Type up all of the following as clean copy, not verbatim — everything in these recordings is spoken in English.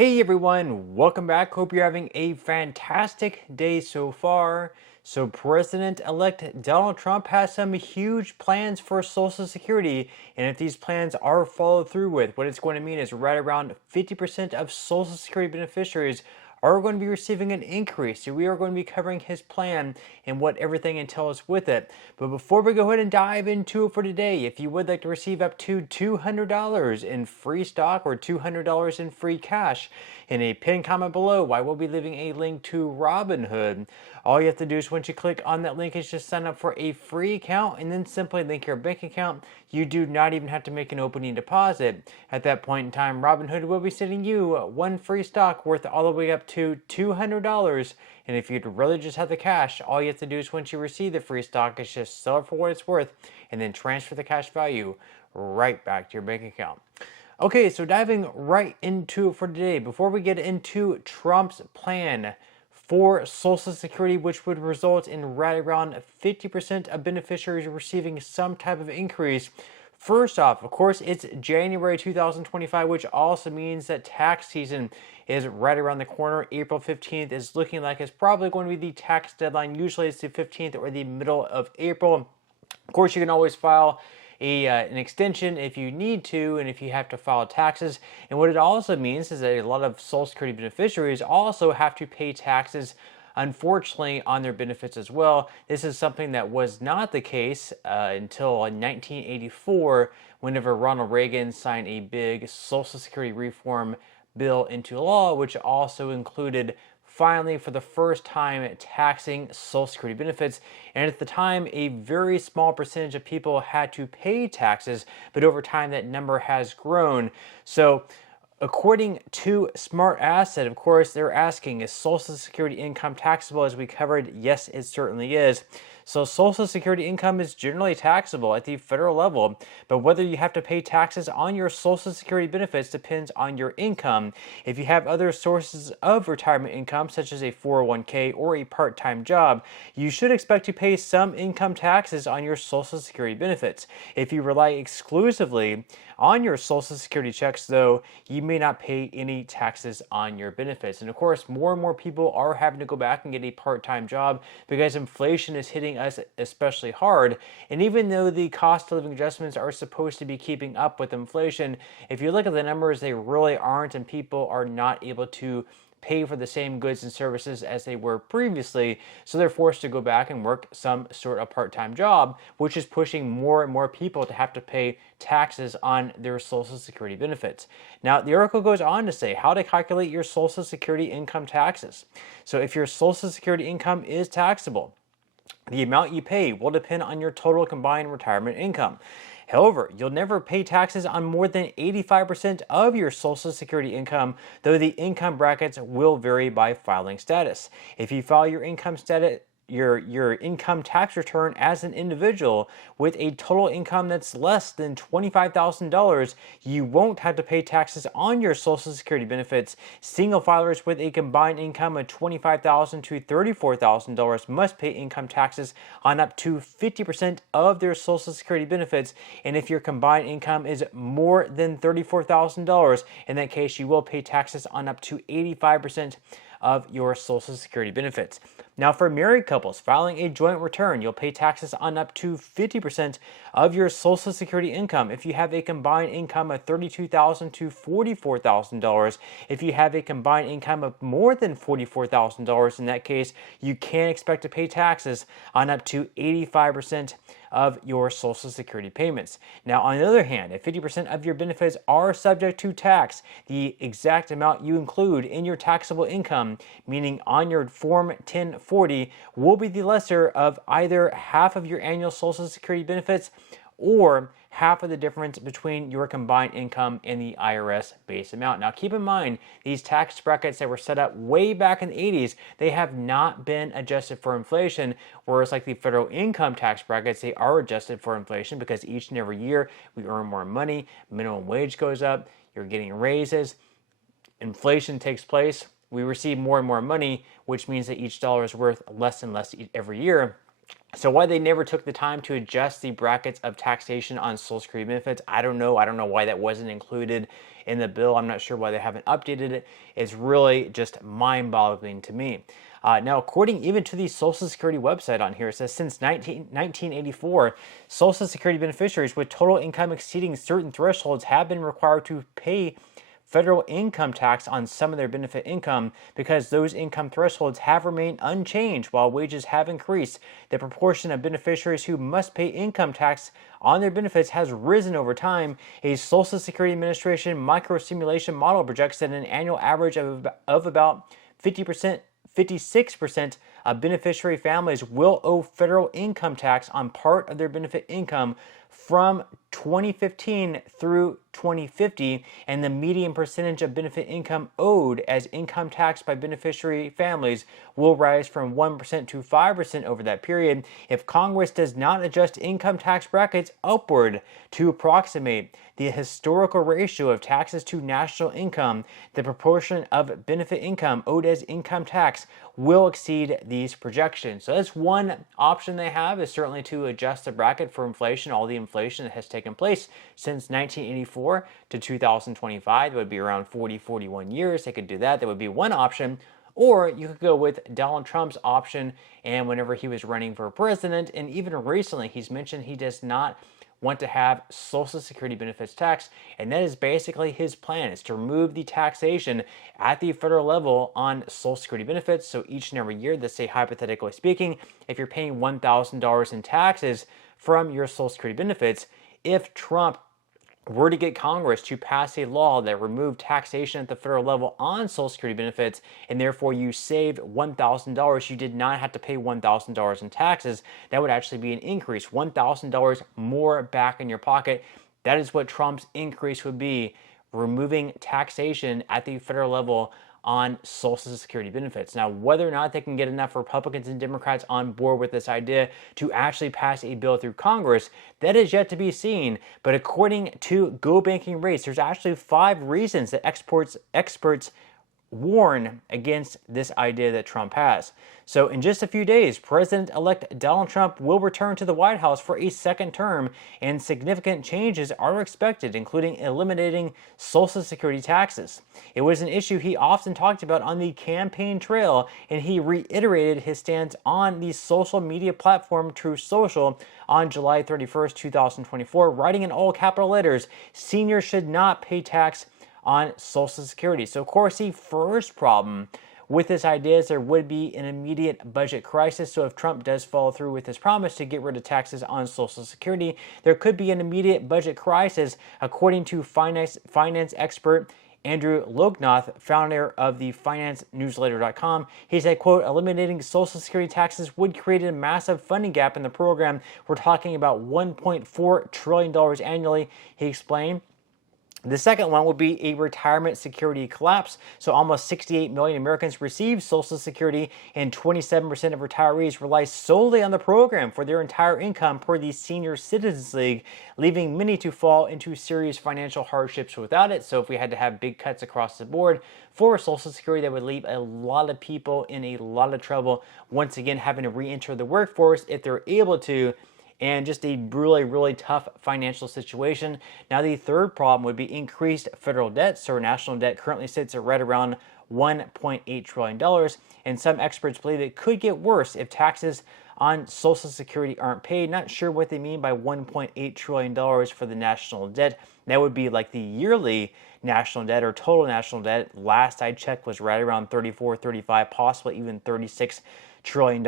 Hey everyone, welcome back. Hope you're having a fantastic day so far. So, President-elect Donald Trump has some huge plans for Social Security, and if these plans are followed through with, what it's going to mean is right around 50% of Social Security beneficiaries are going to be receiving an increase. So we are going to be covering his plan and what everything entails with it. But before we go ahead and dive into it for today, if you would like to receive up to $200 in free stock or $200 in free cash, in a pinned comment below, I will be leaving a link to Robinhood. All you have to do is once you click on that link is just sign up for a free account and then simply link your bank account. You do not even have to make an opening deposit. At that point in time, Robinhood will be sending you one free stock worth all the way up to $200. And if you'd really just have the cash, all you have to do is once you receive the free stock is just sell it for what it's worth and then transfer the cash value right back to your bank account. Okay, so diving right into it for today, before we get into Trump's plan for Social Security, which would result in right around 50% of beneficiaries receiving some type of increase. First off, of course, it's January 2025, which also means that tax season is right around the corner. April 15th is looking like it's probably going to be the tax deadline. Usually it's the 15th or the middle of April. Of course, you can always file an extension if you need to and if you have to file taxes. And what it also means is that a lot of Social Security beneficiaries also have to pay taxes, unfortunately, on their benefits as well. This is something that was not the case until 1984, whenever Ronald Reagan signed a big Social Security reform bill into law, which also included finally, for the first time, taxing Social Security benefits. And at the time, a very small percentage of people had to pay taxes, but over time, that number has grown. So, according to Smart Asset, of course, they're asking, is Social Security income taxable? As we covered, yes, it certainly is. So Social Security income is generally taxable at the federal level, but whether you have to pay taxes on your Social Security benefits depends on your income. If you have other sources of retirement income, such as a 401k or a part-time job, you should expect to pay some income taxes on your Social Security benefits. If you rely exclusively on your Social Security checks, though, you may not pay any taxes on your benefits. And of course, more and more people are having to go back and get a part-time job because inflation is hitting us especially hard. And even though the cost of living adjustments are supposed to be keeping up with inflation, if you look at the numbers, they really aren't, and people are not able to pay for the same goods and services as they were previously, so they're forced to go back and work some sort of part-time job, which is pushing more and more people to have to pay taxes on their Social Security benefits. Now, the article goes on to say how to calculate your Social Security income taxes. So if your Social Security income is taxable, the amount you pay will depend on your total combined retirement income. However, you'll never pay taxes on more than 85% of your Social Security income, though the income brackets will vary by filing status. If you file your income status, your income tax return as an individual with a total income that's less than $25,000, you won't have to pay taxes on your Social Security benefits. Single filers with a combined income of $25,000 to $34,000 must pay income taxes on up to 50% of their Social Security benefits. And if your combined income is more than $34,000, in that case, you will pay taxes on up to 85% of your Social Security benefits. Now, for married couples filing a joint return, you'll pay taxes on up to 50% of your Social Security income if you have a combined income of $32,000 to $44,000. If you have a combined income of more than $44,000, in that case, you can expect to pay taxes on up to 85% of your Social Security payments. Now, on the other hand, if 50% of your benefits are subject to tax, the exact amount you include in your taxable income, meaning on your Form 1040, will be the lesser of either half of your annual Social Security benefits or half of the difference between your combined income and the IRS base amount. Now, keep in mind, these tax brackets that were set up way back in the 80s, they have not been adjusted for inflation, whereas like the federal income tax brackets, they are adjusted for inflation because each and every year we earn more money, minimum wage goes up, you're getting raises, inflation takes place, we receive more and more money, which means that each dollar is worth less and less every year. So why they never took the time to adjust the brackets of taxation on Social Security benefits, I don't know. I don't know why that wasn't included in the bill. I'm not sure why they haven't updated it. It's really just mind-boggling to me. Now, according even to the Social Security website on here, it says since 1984, Social Security beneficiaries with total income exceeding certain thresholds have been required to pay federal income tax on some of their benefit income because those income thresholds have remained unchanged while wages have increased. The proportion of beneficiaries who must pay income tax on their benefits has risen over time. A Social Security Administration micro-simulation model projects that an annual average of about 50%, 56% of beneficiary families will owe federal income tax on part of their benefit income from 2015 through 2050, and the median percentage of benefit income owed as income tax by beneficiary families will rise from 1% to 5% over that period if Congress does not adjust income tax brackets upward to approximate the historical ratio of taxes to national income. The proportion of benefit income owed as income tax will exceed these projections. So that's one option they have, is certainly to adjust the bracket for inflation, all the inflation that has taken place since 1984 to 2025. That would be around 41 years. They could do that. That would be one option. Or you could go with Donald Trump's option, and whenever he was running for president, and even recently, he's mentioned he does not want to have Social Security benefits tax, and that is basically his plan, is to remove the taxation at the federal level on Social Security benefits. So each and every year, let's say hypothetically speaking, if you're paying $1,000 in taxes from your Social Security benefits, if Trump were to get Congress to pass a law that removed taxation at the federal level on Social Security benefits, and therefore you saved $1,000, you did not have to pay $1,000 in taxes, that would actually be an increase, $1,000 more back in your pocket. That is what Trump's increase would be, removing taxation at the federal level on Social Security benefits. Now, whether or not they can get enough Republicans and Democrats on board with this idea to actually pass a bill through Congress, that is yet to be seen. But according to Go Banking Rates, there's actually 5 reasons that experts warn against this idea that Trump has. So in just a few days, President-elect Donald Trump will return to the White House for a second term, and significant changes are expected, including eliminating Social Security taxes. It was an issue he often talked about on the campaign trail, and he reiterated his stance on the social media platform Truth Social on July 31st, 2024, writing in all capital letters, "Seniors should not pay tax on Social Security." So, of course, the first problem with this idea is there would be an immediate budget crisis. So if Trump does follow through with his promise to get rid of taxes on Social Security, there could be an immediate budget crisis, according to finance expert Andrew Lognoth, founder of the financenewsletter.com. He said, quote, "Eliminating Social Security taxes would create a massive funding gap in the program. We're talking about $1.4 trillion annually," he explained. The second one would be a retirement security collapse. So almost 68 million Americans receive Social Security, and 27% of retirees rely solely on the program for their entire income per the Senior Citizens League, leaving many to fall into serious financial hardships without it. So if we had to have big cuts across the board for Social Security, that would leave a lot of people in a lot of trouble, once again having to re-enter the workforce if they're able to, and just a really, really tough financial situation. Now, the third problem would be increased federal debt. So our national debt currently sits at right around $1.8 trillion, and some experts believe it could get worse if taxes on Social Security aren't paid. Not sure what they mean by $1.8 trillion for the national debt. That would be like the yearly national debt or total national debt. Last I checked was right around 34, 35, possibly even $36 trillion.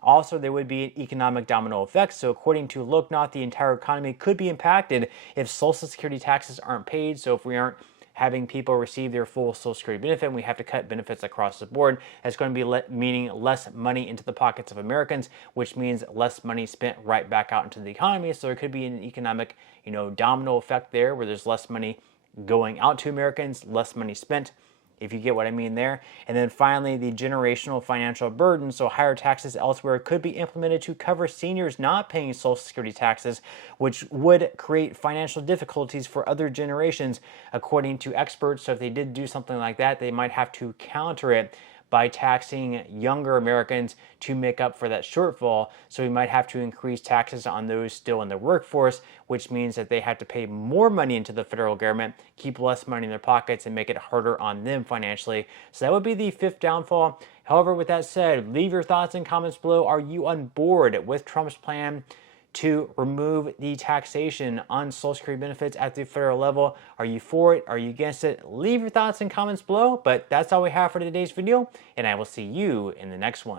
Also, there would be an economic domino effect. So according to Lognoth, the entire economy could be impacted if Social Security taxes aren't paid. So if we aren't having people receive their full Social Security benefit and we have to cut benefits across the board, that's going to be meaning less money into the pockets of Americans, which means less money spent right back out into the economy. So there could be an economic, domino effect there, where there's less money going out to Americans, less money spent, if you get what I mean there. And then finally, the generational financial burden. So higher taxes elsewhere could be implemented to cover seniors not paying Social Security taxes, which would create financial difficulties for other generations, according to experts. So if they did do something like that, they might have to counter it by taxing younger Americans to make up for that shortfall. So we might have to increase taxes on those still in the workforce, which means that they have to pay more money into the federal government, keep less money in their pockets, and make it harder on them financially. So that would be the fifth downfall. However, with that said, leave your thoughts and comments below. Are you on board with Trump's plan to remove the taxation on Social Security benefits at the federal level? Are you for it? Are you against it? Leave your thoughts and comments below. But that's all we have for today's video, and I will see you in the next one.